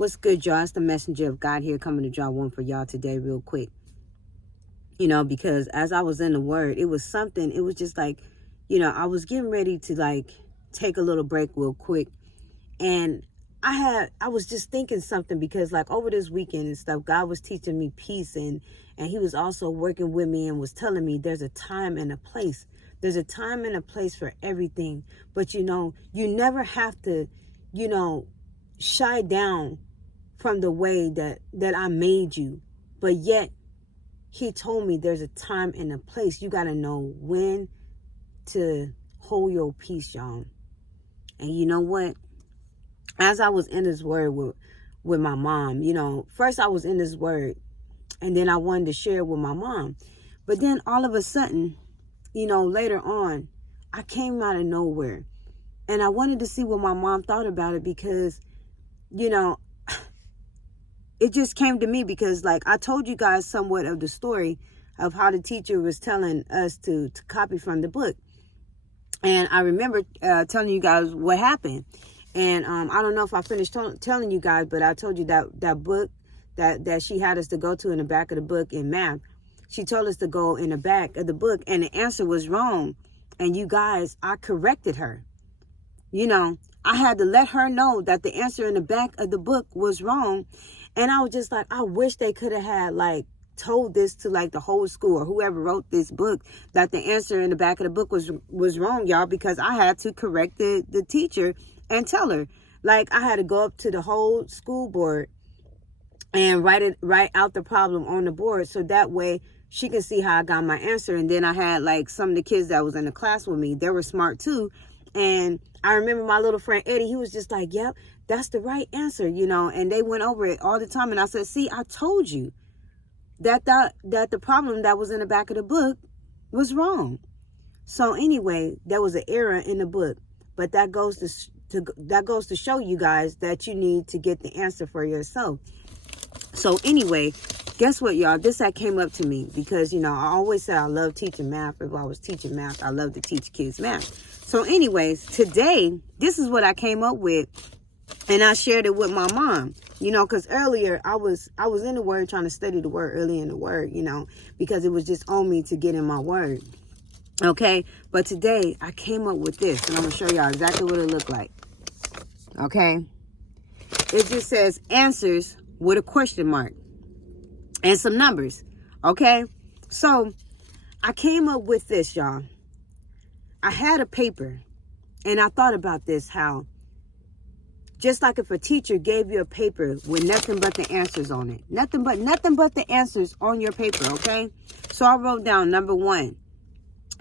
What's good, y'all? It's the messenger of God here coming to draw one for y'all today real quick. You know, because as I was in the word, it was something, it was just like, you know, I was getting ready to like take a little break real quick. And I was just thinking something because like over this weekend and stuff, God was teaching me peace and he was also working with me and was telling me there's a time and a place. There's a time and a place for everything. But, you know, you never have to, you know, shy down from the way that I made you. But yet he told me there's a time and a place. You got to know when to hold your peace, y'all. And you know what? As I was in this word with my mom, you know, first I was in this word and then I wanted to share it with my mom. But then all of a sudden, you know, later on, I came out of nowhere. And I wanted to see what my mom thought about it because, you know, it just came to me because like I told you guys somewhat of the story of how the teacher was telling us to copy from the book. And I remember telling you guys what happened. And I don't know if I finished telling you guys, but I told you that book that she had us to go to in the back of the book in math. She told us to go in the back of the book and the answer was wrong. And you guys, I corrected her. You know, I had to let her know that the answer in the back of the book was wrong. And I was just like, I wish they could have had like told this to like the whole school or whoever wrote this book that the answer in the back of the book was wrong, y'all, because I had to correct the teacher and tell her. Like I had to go up to the whole school board and write out the problem on the board so that way she could see how I got my answer. And then I had like some of the kids that was in the class with me, they were smart too. And I remember my little friend Eddie, he was just like, yep, that's the right answer, you know, and they went over it all the time. And I said, see, I told you that the problem that was in the back of the book was wrong. So anyway, there was an error in the book, but that goes to show you guys that you need to get the answer for yourself. So anyway, guess what, y'all? This that came up to me because, you know, I always said I love teaching math. If I was teaching math, I love to teach kids math. So anyways, today, this is what I came up with. And I shared it with my mom, you know, because earlier I was in the word trying to study the word early in the word, you know, because it was just on me to get in my word. OK, but today I came up with this and I'm going to show y'all exactly what it looked like. OK, it just says answers with a question mark and some numbers. OK, so I came up with this, y'all. I had a paper and I thought about this, how just like if a teacher gave you a paper with nothing but the answers on it. Nothing but the answers on your paper, okay? So I wrote down number 1,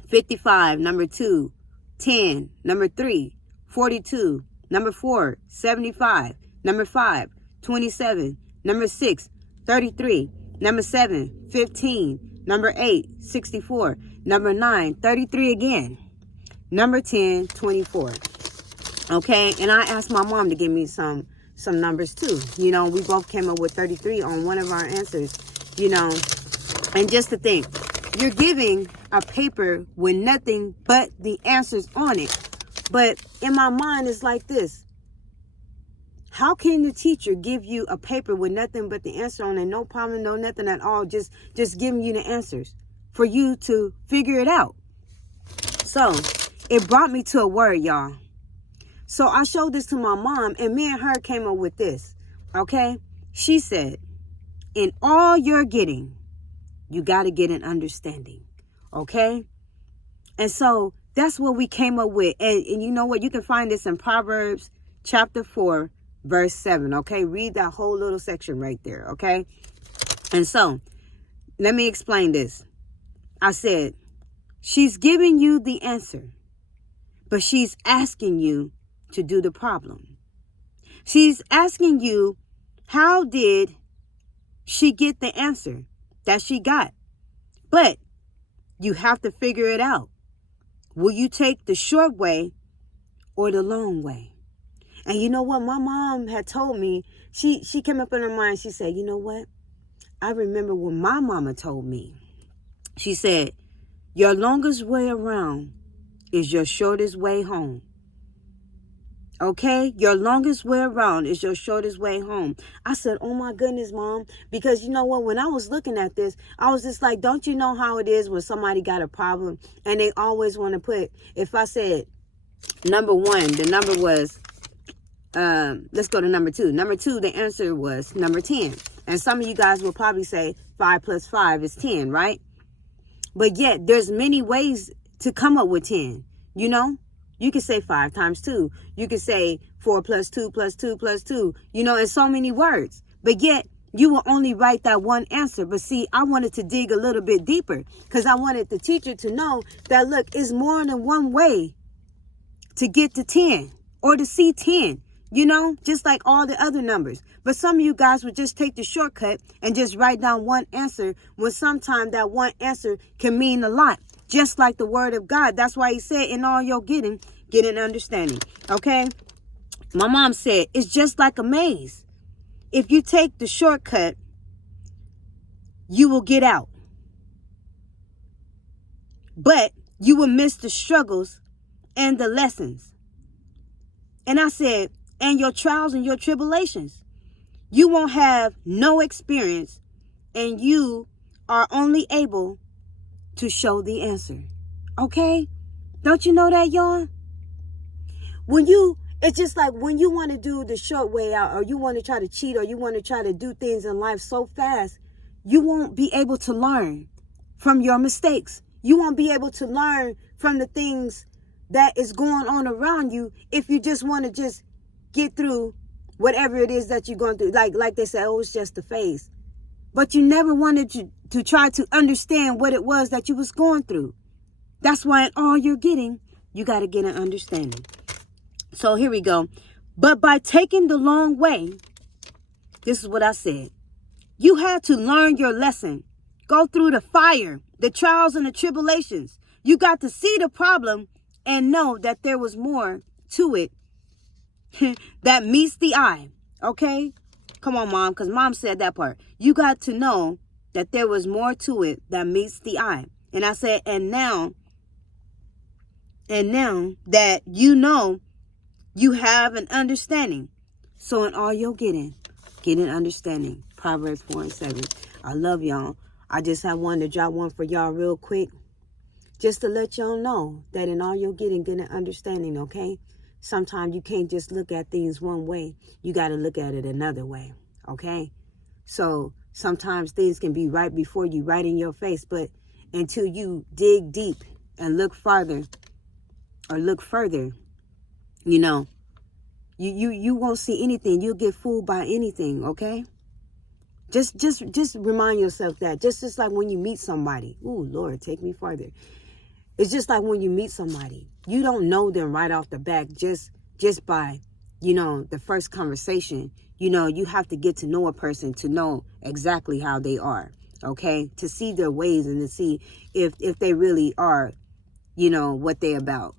55, number 2, 10, number 3, 42, number 4, 75, number 5, 27, number 6, 33, number 7, 15, number 8, 64, number 9, 33 again, number 10, 24. Okay, and I asked my mom to give me some numbers too. You know, we both came up with 33 on one of our answers, you know. And just to think, you're giving a paper with nothing but the answers on it. But in my mind, it's like this. How can the teacher give you a paper with nothing but the answer on it? No problem, no nothing at all. Just giving you the answers for you to figure it out. So it brought me to a word, y'all. So I showed this to my mom and me and her came up with this. Okay. She said, in all you're getting, you got to get an understanding. Okay. And so that's what we came up with. And you know what? You can find this in Proverbs chapter 4, verse 7. Okay. Read that whole little section right there. Okay. And so let me explain this. I said, she's giving you the answer, but she's asking you to do the problem. She's asking you, how did she get the answer that she got? But you have to figure it out. Will you take the short way or the long way? And you know what? My mom had told me, she came up in her mind. She said, you know what? I remember what my mama told me. She said, your longest way around is your shortest way home. Okay, your longest way around is your shortest way home. I said, oh my goodness, Mom, because you know what? When I was looking at this, I was just like, don't you know how it is when somebody got a problem and they always want to put, if I said number one, the number was, let's go to number two. Number two, the answer was number 10. And some of you guys will probably say 5 plus 5 is 10, right? But yet there's many ways to come up with 10, you know? You could say 5 times 2. You could say 4 plus 2 plus 2 plus 2. You know, in so many words. But yet, you will only write that one answer. But see, I wanted to dig a little bit deeper. Because I wanted the teacher to know that, look, it's more than one way to get to 10. Or to see 10. You know, just like all the other numbers. But some of you guys would just take the shortcut and just write down one answer. When sometimes that one answer can mean a lot. Just like the word of God. That's why he said, in all your getting, get an understanding. Okay? My mom said, it's just like a maze. If you take the shortcut, you will get out. But you will miss the struggles and the lessons. And I said, and your trials and your tribulations. You won't have no experience, and you are only able to show the answer. Okay? Don't you know that, y'all? It's just like when you want to do the short way out, or you want to try to cheat, or you want to try to do things in life so fast, you won't be able to learn from your mistakes. You won't be able to learn from the things that is going on around you if you just want to just get through whatever it is that you're going through. Like they say, oh, it's just a phase. But you never wanted to try to understand what it was that you was going through. That's why in all you're getting, you got to get an understanding. So here we go. But by taking the long way, this is what I said. You had to learn your lesson. Go through the fire, the trials and the tribulations. You got to see the problem and know that there was more to it that meets the eye. Okay? Come on, Mom, because Mom said that part. You got to know that there was more to it that meets the eye. And I said, and now that you know, you have an understanding. So in all you're getting, get an understanding. Proverbs 4:7. I love y'all. I just have wanted to drop one for y'all real quick. Just to let y'all know that in all you're getting, get an understanding, okay? Sometimes you can't just look at things one way. You got to look at it another way, okay? So sometimes things can be right before you, right in your face. But until you dig deep and look farther or look further, you know, you won't see anything. You'll get fooled by anything, okay? Just remind yourself that. Just like when you meet somebody. Ooh, Lord, take me farther. It's just like when you meet somebody. You don't know them right off the bat just by, you know, the first conversation. You know, you have to get to know a person to know exactly how they are, okay? To see their ways and to see if they really are, you know, what they about,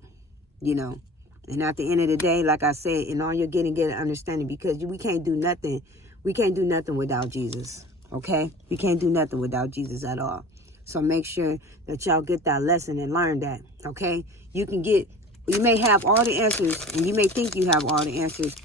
you know. And at the end of the day, like I said, in all you're getting, get an understanding, because we can't do nothing. We can't do nothing without Jesus, okay? We can't do nothing without Jesus at all. So make sure that y'all get that lesson and learn that, okay? You may have all the answers, and you may think you have all the answers,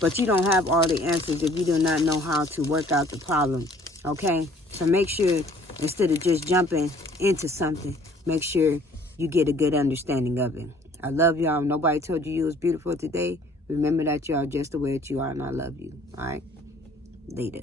but you don't have all the answers if you do not know how to work out the problem, okay? So make sure, instead of just jumping into something, make sure you get a good understanding of it. I love y'all. Nobody told you was beautiful today. Remember that you are just the way that you are, and I love you, all right? Later.